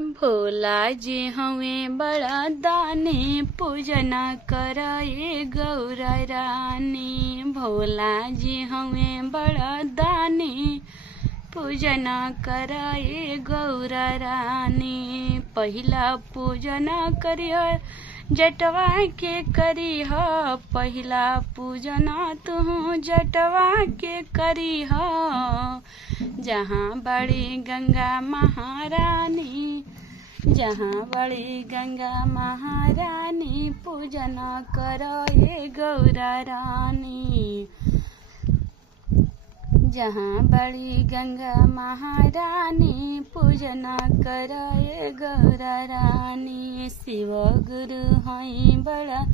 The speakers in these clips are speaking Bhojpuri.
भोला जी हमें बड़ा दानी पूजना करे गौरा रानी। भोला जी हमें बड़ा दानी पूजना करे गौरा रानी। पहिला पूजना करियो जटवा के करी ह, पहिला पूजना तू जटवा के करी ह। जहाँ बड़ी गंगा महारानी, जहाँ बड़ी गंगा महारानी पूजना करे गौरा रानी। जहाँ बड़ी गंगा महारानी पूजना करे गौरा रानी। शिव गुरु हैं बड़ा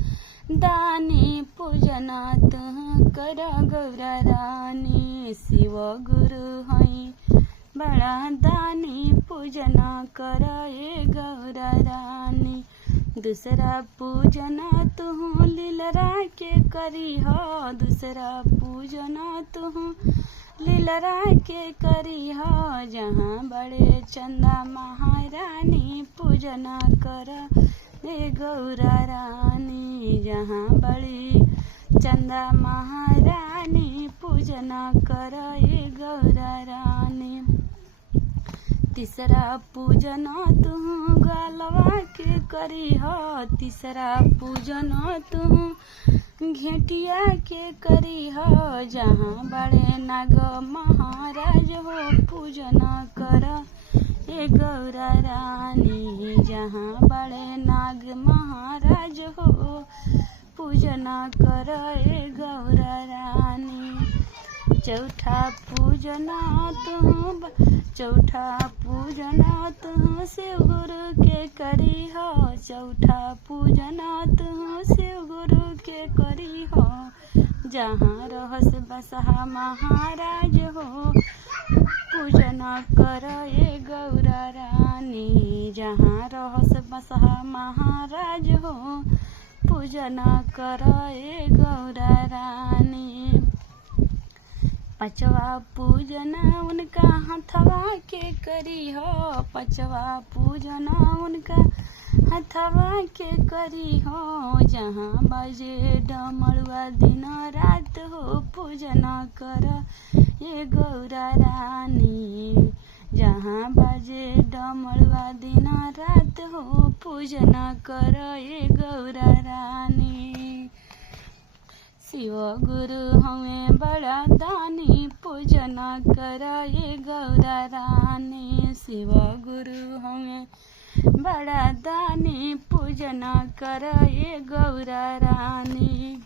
दानी पूजना तू कर गौरा रानी। शिव गुरु हैं बड़ा दानी पूजना करे गौरा रानी। दूसरा पूजना तू लीलरा के करी हो, दूसरा पूजना तू लीलरा के करी हो। जहाँ बड़े चंदा महारानी पूजना कर गौरा रानी। जहाँ बड़ी चंदा महारानी पूजना कर गौरा रानी। तीसरा पूजना तू गलवा के करी हो, तीसरा पूजना तू घेटिया के करी हो। जहाँ बड़े नाग महाराज हो पूजना कर गौरा रानी। जहाँ बड़े नाग महाराज हो पूजना कर गौरा रानी। चौथा पूजना तू शिव गुरु के करी हो, चौथा पूजना तू शिव गुरु के करी हो। जहाँ रहस बसहा महाराज हो पूजना कर गौरा रानी। जहाँ रहस बसहा महाराज हो पूजना कर गौरा रानी। पांचवा पूजना उनका हथवा के करी हो, पांचवा पूजना उनका हथवा के करी हो। जहाँ बजे डमरुआ दिन रात हो पूजना कर गौरा रानी। जहाँ बजे डमरुआ दिन रात हो पूजना कर गौरा रानी। शिव गुरु हमें बड़ा दानी पूजना कर गौरा रानी। शिव गुरु हमें बड़ा दानी पूजना कर गौरा रानी।